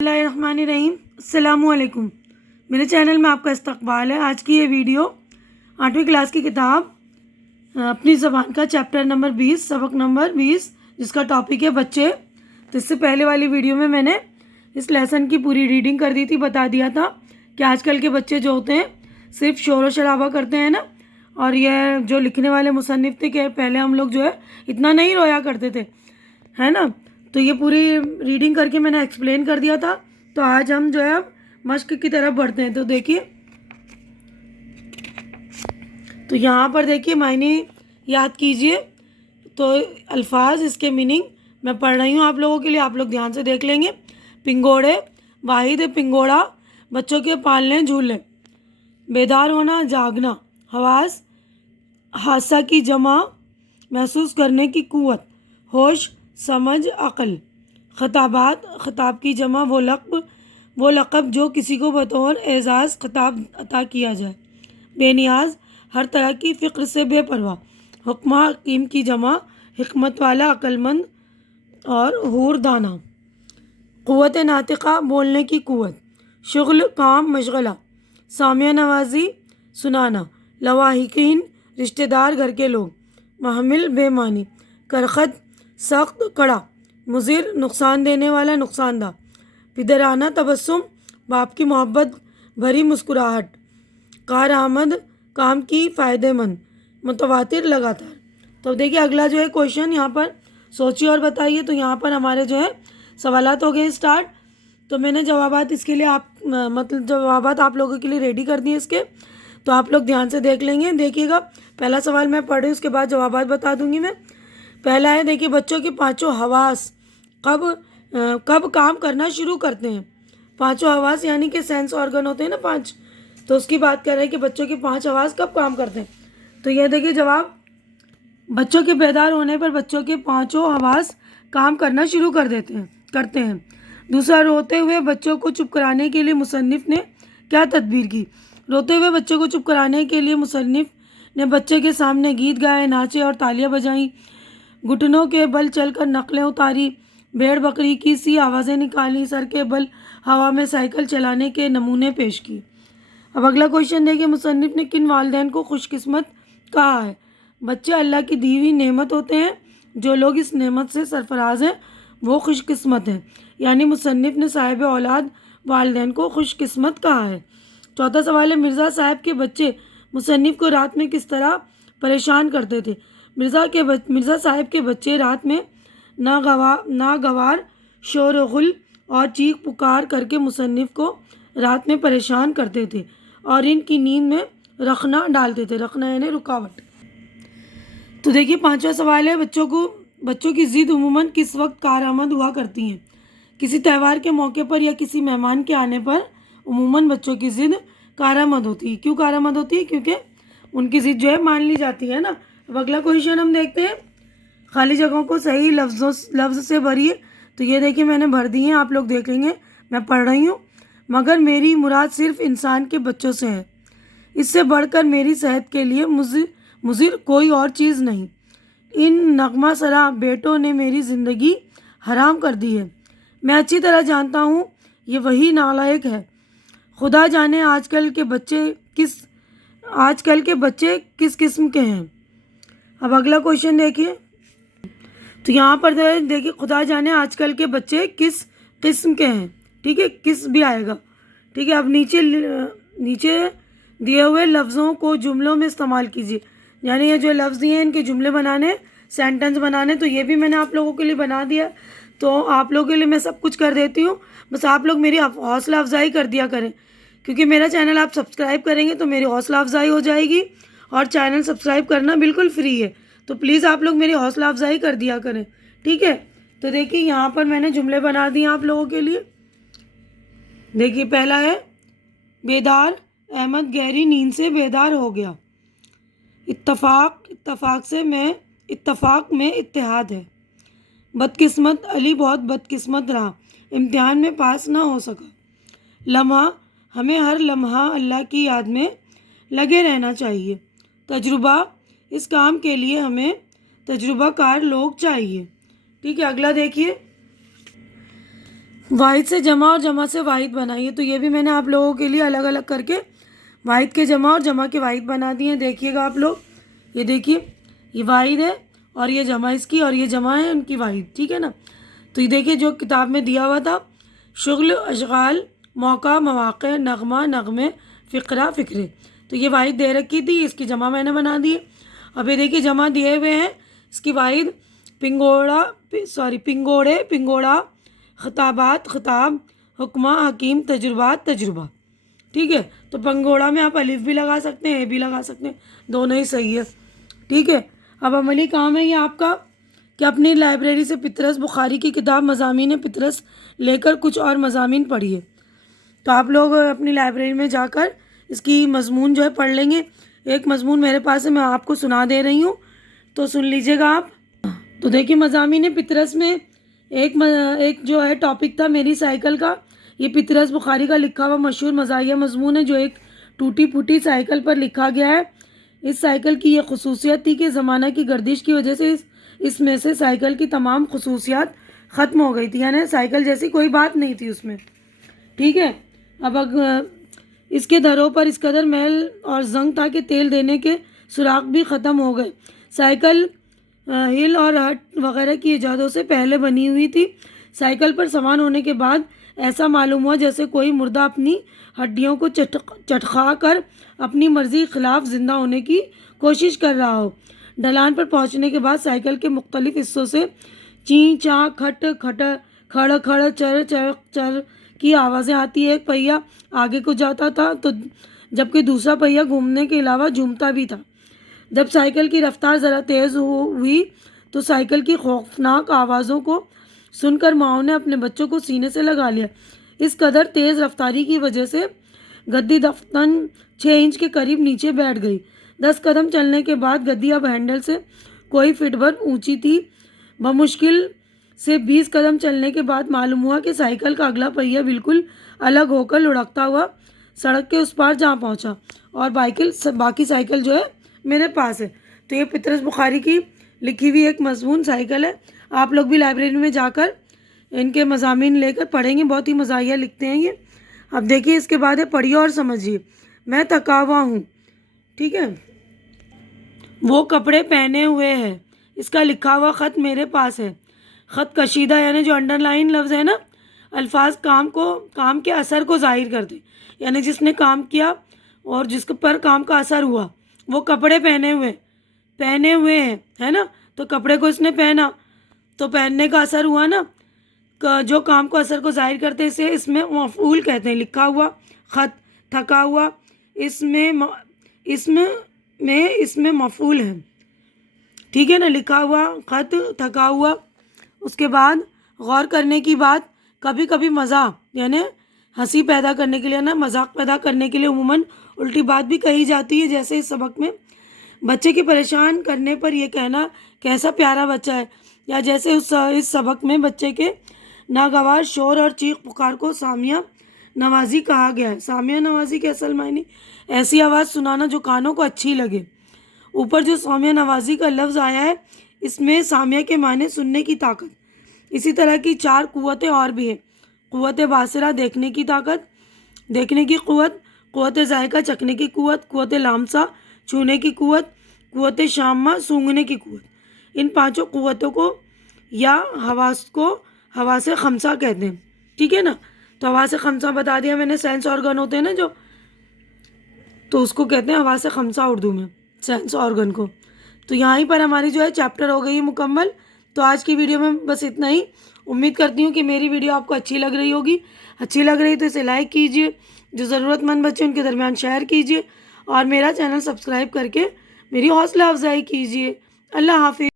بسم اللہ الرحمن الرحیم۔ السلام علیکم، میرے چینل میں آپ کا استقبال ہے۔ آج کی یہ ویڈیو 8ویں کلاس کی کتاب اپنی زبان کا چیپٹر نمبر 20 سبق نمبر 20 جس کا ٹاپک ہے بچے۔ تو اس سے پہلے والی ویڈیو میں نے اس لیسن کی پوری ریڈنگ کر دی تھی، بتا دیا تھا کہ آج کل کے بچے جو ہوتے ہیں صرف شور و شرابہ کرتے ہیں نا، اور یہ جو لکھنے والے مصنف تھے کہ پہلے ہم لوگ جو ہے اتنا نہیں رویا کرتے تھے، ہے نا۔ تو یہ پوری ریڈنگ کر کے میں نے ایکسپلین کر دیا تھا۔ تو آج ہم جو ہے اب مشق کی طرف بڑھتے ہیں۔ تو دیکھیے، تو یہاں پر دیکھیے معنی یاد کیجئے۔ تو الفاظ، اس کے میننگ میں پڑھ رہی ہوں آپ لوگوں کے لیے، آپ لوگ دھیان سے دیکھ لیں گے۔ پنگوڑے، واحد پنگوڑا، بچوں کے پالنے جھولنے۔ بیدار ہونا، جاگنا۔ حواس، حاسہ کی جمع، محسوس کرنے کی قوت۔ ہوش، سمجھ، عقل۔ خطابات، خطاب کی جمع، وہ لقب جو کسی کو بطور اعزاز خطاب عطا کیا جائے۔ بے نیاز، ہر طرح کی فکر سے بے پرواہ۔ حکمہ، حکیم کی جمع، حکمت والا، عقل مند اور ہور دانا۔ قوت ناطقہ، بولنے کی قوت۔ شغل، کام، مشغلہ۔ سامعہ نوازی، سنانا۔ لواحقین، رشتہ دار، گھر کے لوگ۔ محمل، بے معنی۔ کرخت، سخت، کڑا۔ مضر، نقصان دینے والا، نقصان دہ۔ پدرانہ، تبسم، باپ کی محبت بھری مسکراہٹ۔ کارآمد، کام کی، فائدہ مند۔ متواتر، لگاتار۔ تو دیکھیے اگلا جو ہے کویشچن، یہاں پر سوچیے اور بتائیے۔ تو یہاں پر ہمارے جو ہے سوالات ہو گئے اسٹارٹ۔ تو میں نے جوابات اس کے لیے جوابات آپ لوگوں کے لیے ریڈی کر دیے اس کے۔ تو آپ لوگ دھیان سے دیکھ لیں گے، دیکھیے گا۔ پہلا سوال میں پڑھ رہی ہوں، اس کے بعد جوابات بتا دوں گی میں۔ پہلا ہے، دیکھیے بچوں کے پانچوں حواس کب کام کرنا شروع کرتے ہیں۔ پانچوں حواس یعنی کہ سینس آرگن ہوتے ہیں نا 5، تو اس کی بات کر رہے ہیں کہ بچوں کے 5 حواس کب کام کرتے ہیں۔ تو یہ دیکھیے جواب، بچوں کے بیدار ہونے پر بچوں کے 5 حواس کام کرنا شروع کرتے ہیں۔ دوسرا، روتے ہوئے بچوں کو چپ کرانے کے لیے مصنف نے کیا تدبیر کی۔ روتے ہوئے بچوں کو چپ کرانے کے لیے مصنف نے بچے کے سامنے گیت گائے، ناچے اور تالیاں بجائیں، گھٹنوں کے بل چل کر نقلیں اتاری، بھیڑ بکری کی سی آوازیں نکالی، سر کے بل ہوا میں سائیکل چلانے کے نمونے پیش کی۔ اب اگلا کویشچن دیکھیے، مصنف نے کن والدین کو خوش قسمت کہا ہے۔ بچے اللہ کی دی ہوئی نعمت ہوتے ہیں، جو لوگ اس نعمت سے سرفراز ہیں وہ خوش قسمت ہیں۔ یعنی مصنف نے صاحب اولاد والدین کو خوش قسمت کہا ہے۔ چوتھا سوال ہے، مرزا صاحب کے بچے مصنف کو رات میں کس طرح پریشان کرتے تھے۔ مرزا صاحب کے بچے رات میں ناگوار شور و غل اور چیخ پکار کر کے مصنف کو رات میں پریشان کرتے تھے اور ان کی نیند میں رخنہ ڈالتے تھے۔ رخنہ یعنی رکاوٹ۔ تو دیکھیے پانچواں سوال ہے، بچوں کی ضد عموماً کس وقت کارآمد ہوا کرتی ہیں۔ کسی تہوار کے موقع پر یا کسی مہمان کے آنے پر عموماً بچوں کی ضد کارآمد ہوتی ہے۔ کیوں کارآمد ہوتی ہے؟ کیونکہ ان کی ضد جو ہے مان لی جاتی ہے نا۔ اب اگلا کویشچن ہم دیکھتے ہیں، خالی جگہوں کو صحیح لفظ سے بھریے۔ تو یہ دیکھیے میں نے بھر دی ہیں، آپ لوگ دیکھ لیں گے، میں پڑھ رہی ہوں۔ مگر میری مراد صرف انسان کے بچوں سے ہے، اس سے بڑھ کر میری صحت کے لیے مضر کوئی اور چیز نہیں۔ ان نغمہ سرا بیٹوں نے میری زندگی حرام کر دی ہے۔ میں اچھی طرح جانتا ہوں یہ وہی نالائق ہے۔ خدا جانے آج کل کے بچے کس قسم کے ہیں۔ اب اگلا کویشچن دیکھیے، تو یہاں پر دیکھیے خدا جانے آج کل کے بچے کس قسم کے ہیں، ٹھیک ہے، کس بھی آئے گا، ٹھیک ہے۔ اب نیچے دیے ہوئے لفظوں کو جملوں میں استعمال کیجیے۔ یعنی یہ جو لفظ ہیں ان کے جملے بنانے، سینٹنس بنانے، تو یہ بھی میں نے آپ لوگوں کے لیے بنا دیا۔ تو آپ لوگوں کے لیے میں سب کچھ کر دیتی ہوں، بس آپ لوگ میری حوصلہ افزائی کر دیا کریں، کیونکہ میرا چینل آپ سبسکرائب کریں گے تو میری حوصلہ افزائی ہو جائے گی، اور چینل سبسکرائب کرنا بالکل فری ہے، تو پلیز آپ لوگ میری حوصلہ افزائی کر دیا کریں، ٹھیک ہے۔ تو دیکھیے یہاں پر میں نے جملے بنا دیے آپ لوگوں کے لیے۔ دیکھیے پہلا ہے، بیدار، احمد گہری نیند سے بیدار ہو گیا۔ اتفاق میں اتحاد ہے۔ بدقسمت، علی بہت بدقسمت رہا، امتحان میں پاس نہ ہو سکا۔ لمحہ، ہمیں ہر لمحہ اللہ کی یاد میں لگے رہنا چاہیے۔ تجربہ، اس کام کے لیے ہمیں تجربہ کار لوگ چاہیے، ٹھیک ہے۔ اگلا دیکھیے، واحد سے جمع اور جمع سے واحد بنائیے. تو یہ بھی میں نے آپ لوگوں کے لیے الگ الگ کر کے واحد کے جمع اور جمع کے واحد بنا دیے ہیں. دیکھیے گا آپ لوگ, یہ دیکھیے یہ واحد ہے اور یہ جمع اس کی, اور یہ جمع ہے ان کی واحد, ٹھیک ہے نا. تو یہ دیکھیے جو کتاب میں دیا ہوا تھا, شغل, اشغال, موقع, مواقع, نغمہ, نغمے, فقرہ, فقرے, تو یہ واحد دے رکھی تھی, اس کی جمع میں نے بنا دی. اب یہ دیکھیے جمع دیے ہوئے ہیں, اس کی واحد پنگوڑے, پنگوڑا, خطابات, خطاب, حکمہ, حکیم, تجربات, تجربہ, ٹھیک ہے. تو پنگوڑا میں آپ الف بھی لگا سکتے ہیں, اے بھی لگا سکتے ہیں, دونوں ہی صحیح ہے, ٹھیک ہے. اب عملی کام ہے یہ آپ کا کہ اپنی لائبریری سے پطرس بخاری کی کتاب مضامین پطرس لے کر کچھ اور مضامین پڑھیے. تو آپ لوگ اپنی لائبریری میں جا کر اس کی مضمون جو ہے پڑھ لیں گے. ایک مضمون میرے پاس ہے, میں آپ کو سنا دے رہی ہوں, تو سن لیجیے گا آپ. تو دیکھیے مضامین پطرس میں ایک جو ہے ٹاپک تھا میری سائیکل کا. یہ پطرس بخاری کا لکھا ہوا مشہور مزاحیہ مضمون ہے جو ایک ٹوٹی پھوٹی سائیکل پر لکھا گیا ہے. اس سائیکل کی یہ خصوصیت تھی کہ زمانہ کی گردش کی وجہ سے اس میں سے سائیکل کی تمام خصوصیات ختم ہو گئی تھی, یعنی سائیکل جیسی کوئی بات نہیں تھی اس میں, ٹھیک ہے. اب اس کے دھروں پر اس قدر میل اور زنگ تھا کہ تیل دینے کے سوراخ بھی ختم ہو گئے. سائیکل ہل اور ہٹ وغیرہ کی ایجادوں سے پہلے بنی ہوئی تھی. سائیکل پر سوار ہونے کے بعد ایسا معلوم ہوا جیسے کوئی مردہ اپنی ہڈیوں کو چٹخا کر اپنی مرضی کے خلاف زندہ ہونے کی کوشش کر رہا ہو. ڈھلان پر پہنچنے کے بعد سائیکل کے مختلف حصوں سے چیں چاں کھٹ کھٹ کھڑ کھڑ چر چر چر کی آوازیں آتی. ایک پہیہ آگے کو جاتا تھا تو جبکہ دوسرا پہیہ گھومنے کے علاوہ جھومتا بھی تھا. جب سائیکل کی رفتار ذرا تیز ہوئی تو سائیکل کی خوفناک آوازوں کو سن کر ماؤں نے اپنے بچوں کو سینے سے لگا لیا. اس قدر تیز رفتاری کی وجہ سے گدی دفتن 6 انچ کے قریب نیچے بیٹھ گئی. 10 قدم چلنے کے بعد گدی اب ہینڈل سے کوئی فٹ بھر اونچی تھی. بمشکل سے 20 قدم چلنے کے بعد معلوم ہوا کہ سائیکل کا اگلا پہیہ بالکل الگ ہو کر لڑکتا ہوا سڑک کے اس پار جا پہنچا, اور باقی سائیکل جو ہے میرے پاس ہے. تو یہ پطرس بخاری کی لکھی ہوئی ایک مضمون سائیکل ہے. آپ لوگ بھی لائبریری میں جا کر ان کے مضامین لے کر پڑھیں گے, بہت ہی مزاحیہ لکھتے ہیں یہ. اب دیکھیے اس کے بعد ہے پڑھیے اور سمجھیے. میں تھکا ہوا ہوں, ٹھیک ہے. وہ کپڑے پہنے ہوئے ہیں, اس کا لکھا ہوا خط میرے پاس ہے. خط کشیدہ یعنی جو انڈر لائن لفظ ہے نا, الفاظ کام کے اثر کو ظاہر کرتے, یعنی جس نے کام کیا اور جس پر کام کا اثر ہوا. وہ کپڑے پہنے ہوئے ہیں, ہے نا. تو کپڑے کو اس نے پہنا تو پہننے کا اثر ہوا نا, جو کام کو اثر کو ظاہر کرتے اسے اس میں مفعول کہتے ہیں. لکھا ہوا خط, تھکا ہوا, اس میں مفعول ہے, ٹھیک ہے نا. لکھا ہوا خط, تھکا ہوا. اس کے بعد غور کرنے کی بات, کبھی کبھی مزاح یعنی ہنسی پیدا کرنے کے لیے نا, مذاق پیدا کرنے کے لیے عموماً الٹی بات بھی کہی جاتی ہے. جیسے اس سبق میں بچے کی پریشان کرنے پر یہ کہنا کیسا پیارا بچہ ہے, یا جیسے اس سبق میں بچے کے ناگوار شور اور چیخ پکار کو سامیہ نوازی کہا گیا ہے. سامیہ نوازی کے اصل معنی ایسی آواز سنانا جو کانوں کو اچھی لگے. اوپر جو سامیہ نوازی کا لفظ آیا ہے اس میں سامیہ کے معنی سننے کی طاقت. اسی طرح کی 4 قوتیں اور بھی ہیں. قوت باصرہ دیکھنے کی طاقت, دیکھنے کی قوت. قوت ذائقہ چکھنے کی قوت. قوت لامسہ چھونے کی قوت. قوت شامہ سونگھنے کی قوت. ان 5 قوتوں کو یا حواس خمسہ کہتے ہیں, ٹھیک ہے نا. تو حواس خمسہ بتا دیا میں نے, سینس آرگن ہوتے ہیں نا جو, تو اس کو کہتے ہیں حواس خمسہ اردو میں, سینس آرگن کو. تو یہیں پر ہماری جو ہے چیپٹر ہو گئی مکمل. تو آج کی ویڈیو میں بس اتنا ہی. امید کرتی ہوں کہ میری ویڈیو آپ کو اچھی لگ رہی ہوگی. اچھی لگ رہی تو اسے لائک کیجیے, جو ضرورت مند بچے ان کے درمیان شیئر کیجیے, اور میرا چینل سبسکرائب کر کے میری حوصلہ افزائی کیجیے. اللہ حافظ.